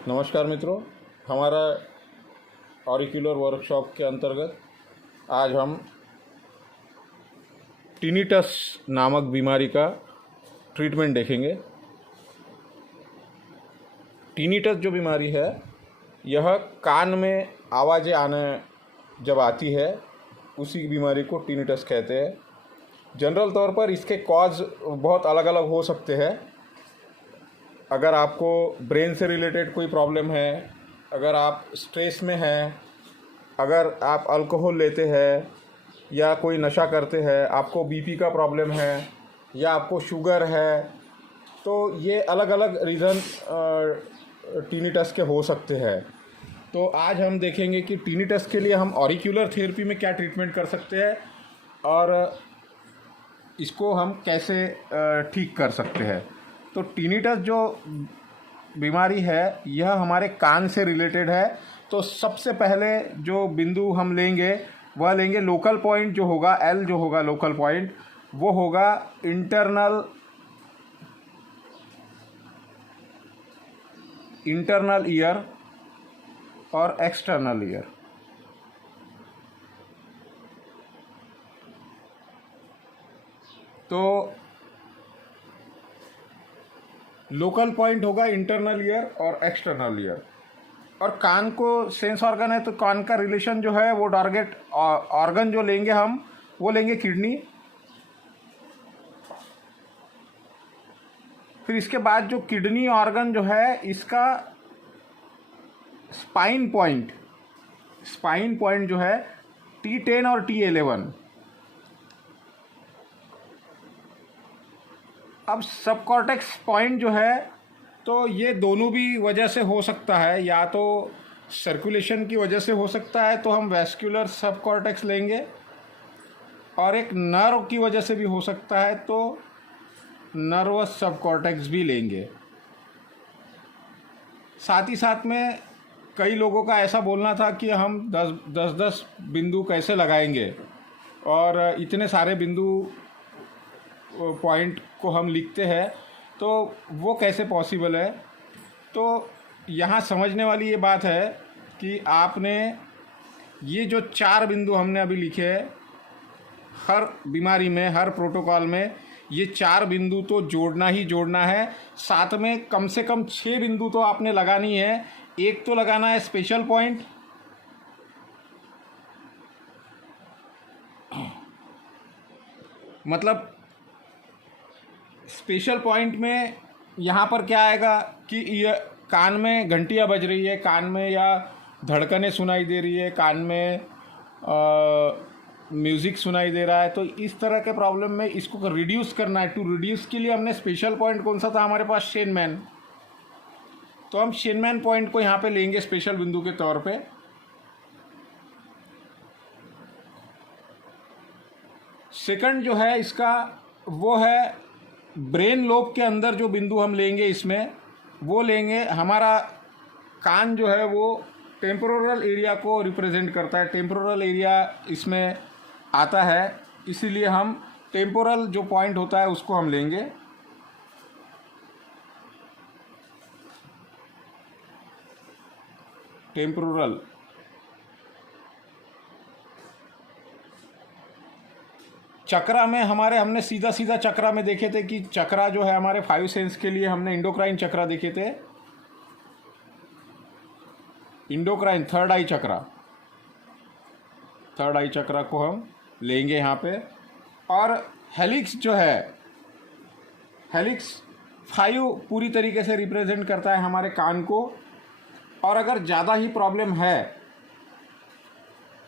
नमस्कार मित्रों, हमारा ऑरिक्यूलर वर्कशॉप के अंतर्गत आज हम टिनिटस नामक बीमारी का ट्रीटमेंट देखेंगे। टिनिटस जो बीमारी है, यह कान में आवाज़ें आने जब आती है उसी बीमारी को टिनिटस कहते हैं। जनरल तौर पर इसके कॉज बहुत अलग अलग हो सकते हैं। अगर आपको ब्रेन से रिलेटेड कोई प्रॉब्लम है, अगर आप स्ट्रेस में हैं, अगर आप अल्कोहल लेते हैं या कोई नशा करते हैं, आपको बीपी का प्रॉब्लम है या आपको शुगर है, तो ये अलग अलग रीज़न टिनिटस के हो सकते हैं। तो आज हम देखेंगे कि टिनिटस के लिए हम ऑरिक्यूलर थेरेपी में क्या ट्रीटमेंट कर सकते हैं और इसको हम कैसे ठीक कर सकते हैं। तो टिनिटस जो बीमारी है यह हमारे कान से रिलेटेड है। तो सबसे पहले जो बिंदु हम लेंगे वह लेंगे लोकल पॉइंट जो होगा, एल जो होगा लोकल पॉइंट, वो होगा इंटरनल ईयर और एक्सटर्नल ईयर। तो लोकल पॉइंट होगा इंटरनल ईयर और एक्सटर्नल ईयर। और कान को सेंस ऑर्गन है, तो कान का रिलेशन जो है वो टारगेट ऑर्गन जो लेंगे हम, वो लेंगे किडनी। फिर इसके बाद जो किडनी ऑर्गन जो है इसका स्पाइन पॉइंट जो है T10 और T11। अब सब कॉर्टेक्स पॉइंट जो है, तो ये दोनों भी वजह से हो सकता है। या तो सर्कुलेशन की वजह से हो सकता है, तो हम वैस्कुलर सब कॉर्टेक्स लेंगे, और एक नर्व की वजह से भी हो सकता है, तो नर्वस सब कॉर्टेक्स भी लेंगे। साथ ही साथ में कई लोगों का ऐसा बोलना था कि हम 10 बिंदु कैसे लगाएंगे और इतने सारे बिंदु पॉइंट को हम लिखते हैं, तो वो कैसे पॉसिबल है। तो यहाँ समझने वाली ये बात है कि आपने ये जो 4 बिंदु हमने अभी लिखे हैं, हर बीमारी में, हर प्रोटोकॉल में ये 4 बिंदु तो जोड़ना ही जोड़ना है। साथ में कम से कम 6 बिंदु तो आपने लगानी है। एक तो लगाना है स्पेशल पॉइंट, मतलब स्पेशल पॉइंट में यहाँ पर क्या आएगा कि ये कान में घंटियाँ बज रही है, कान में या धड़कनें सुनाई दे रही है, कान में म्यूज़िक सुनाई दे रहा है। तो इस तरह के प्रॉब्लम में इसको रिड्यूस करना है। टू रिड्यूस के लिए हमने स्पेशल पॉइंट कौन सा था हमारे पास, शेनमैन। तो हम शेनमैन पॉइंट को यहाँ पे लेंगे स्पेशल बिंदु के तौर पे। सेकंड जो है इसका, वो है ब्रेन लोब के अंदर जो बिंदु हम लेंगे इसमें, वो लेंगे हमारा कान जो है वो टेम्पोरल एरिया को रिप्रेजेंट करता है। टेम्पोरल एरिया इसमें आता है, इसीलिए हम टेम्पोरल जो पॉइंट होता है उसको हम लेंगे। टेम्पोरल चक्रा में हमने सीधा चक्रा में देखे थे कि चक्रा जो है हमारे 5 सेंस के लिए हमने इंडोक्राइन चक्रा देखे थे। इंडोक्राइन थर्ड आई चक्रा को हम लेंगे यहाँ पे। और हेलिक्स जो है, हेलिक्स 5 पूरी तरीके से रिप्रेजेंट करता है हमारे कान को। और अगर ज़्यादा ही प्रॉब्लम है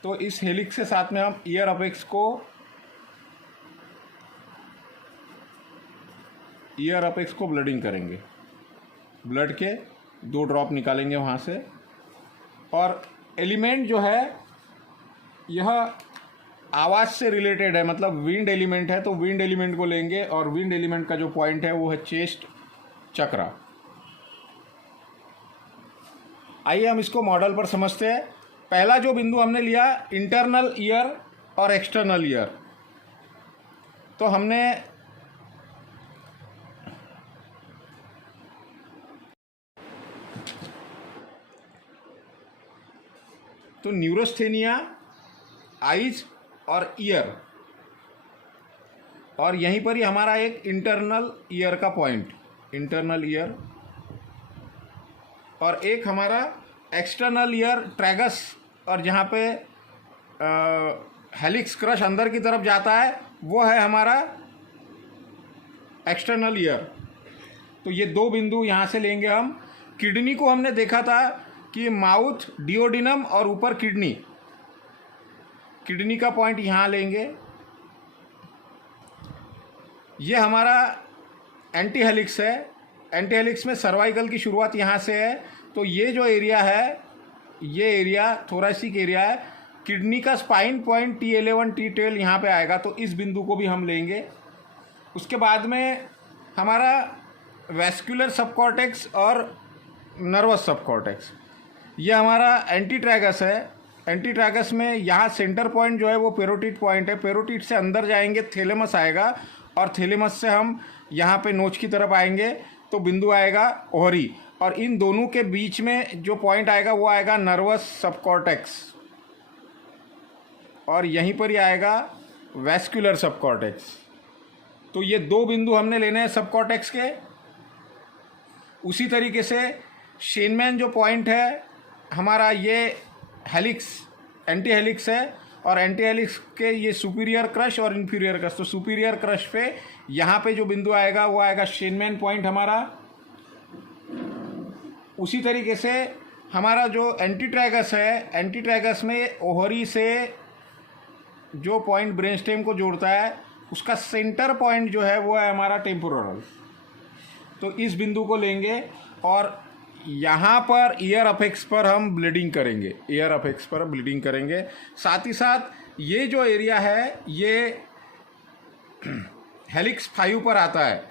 तो इस हेलिक्स के साथ में हम ईयर अपेक्स को ब्लडिंग करेंगे। ब्लड के 2 ड्रॉप निकालेंगे वहाँ से। और एलिमेंट जो है यह आवाज़ से रिलेटेड है, मतलब विंड एलिमेंट है, तो विंड एलिमेंट को लेंगे। और विंड एलिमेंट का जो पॉइंट है वो है चेस्ट चक्रा। आइए हम इसको मॉडल पर समझते हैं। पहला जो बिंदु हमने लिया इंटरनल ईयर और एक्सटर्नल ईयर, तो हमने तो न्यूरोस्थेनिया, आइज और ईयर, और यहीं पर ही हमारा एक इंटरनल ईयर का पॉइंट, इंटरनल ईयर, और एक हमारा एक्सटर्नल ईयर ट्रैगस, और जहाँ पे हेलिक्स क्रश अंदर की तरफ जाता है वो है हमारा एक्सटर्नल ईयर। तो ये दो बिंदु यहाँ से लेंगे हम। किडनी को हमने देखा था कि माउथ, डिओडिनम और ऊपर किडनी, किडनी का पॉइंट यहाँ लेंगे। ये हमारा एंटी हेलिक्स है। एंटी हेलिक्स में सर्वाइकल की शुरुआत यहाँ से है। तो ये जो एरिया है, ये एरिया थोरैसिक एरिया है। किडनी का स्पाइन पॉइंट T11 T12 यहाँ पे आएगा, तो इस बिंदु को भी हम लेंगे। उसके बाद में हमारा वैस्कुलर सबकॉर्टेक्स और नर्वस सबकॉर्टेक्स, ये हमारा एंटी ट्रैगस है। एंटी ट्रैगस में यहाँ सेंटर पॉइंट जो है वो पेरोटिड पॉइंट है। पेरोटिड से अंदर जाएंगे, थैलेमस आएगा, और थैलेमस से हम यहाँ पे नोच की तरफ आएंगे तो बिंदु आएगा ओहरी, और इन दोनों के बीच में जो पॉइंट आएगा वो आएगा नर्वस सबकॉर्टेक्स, और यहीं पर ही आएगा वैस्कुलर सबकॉर्टेक्स। तो ये दो बिंदु हमने लेने हैं सबकॉर्टेक्स के। उसी तरीके से शेनमैन जो पॉइंट है हमारा, ये हेलिक्स, एंटी हेलिक्स है, और एंटी हेलिक्स के ये सुपीरियर क्रश और इन्फीरियर क्रश। तो सुपीरियर क्रश पे यहाँ पे जो बिंदु आएगा वो आएगा शेनमैन पॉइंट हमारा। उसी तरीके से हमारा जो एंटी ट्रैगस है, एंटी ट्रैगस में ओहरी से जो पॉइंट ब्रेनस्टेम को जोड़ता है उसका सेंटर पॉइंट जो है वो है हमारा टेम्पोरल। तो इस बिंदु को लेंगे, और यहाँ पर ईयर अपेक्स पर हम ब्लीडिंग करेंगे, ईयर अपेक्स पर ब्लीडिंग करेंगे। साथ ही साथ ये जो एरिया है ये हेलिक्स 5 पर आता है।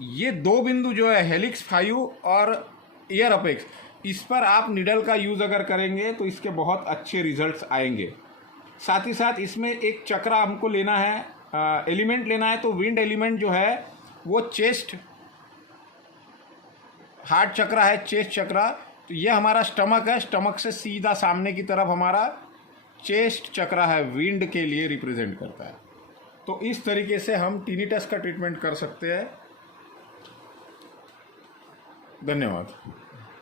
ये दो बिंदु जो है हेलिक्स 5 और ईयर अपेक्स, इस पर आप निडल का यूज़ अगर करेंगे तो इसके बहुत अच्छे रिजल्ट्स आएंगे। साथ ही साथ इसमें एक चक्र हमको लेना है, एलिमेंट लेना है। तो विंड एलिमेंट जो है वो चेस्ट, हार्ट चक्र है, चेस्ट चक्र। तो ये हमारा स्टमक है, स्टमक से सीधा सामने की तरफ हमारा चेस्ट चक्र है, विंड के लिए रिप्रेजेंट करता है। तो इस तरीके से हम टिनिटस का ट्रीटमेंट कर सकते हैं। धन्यवाद।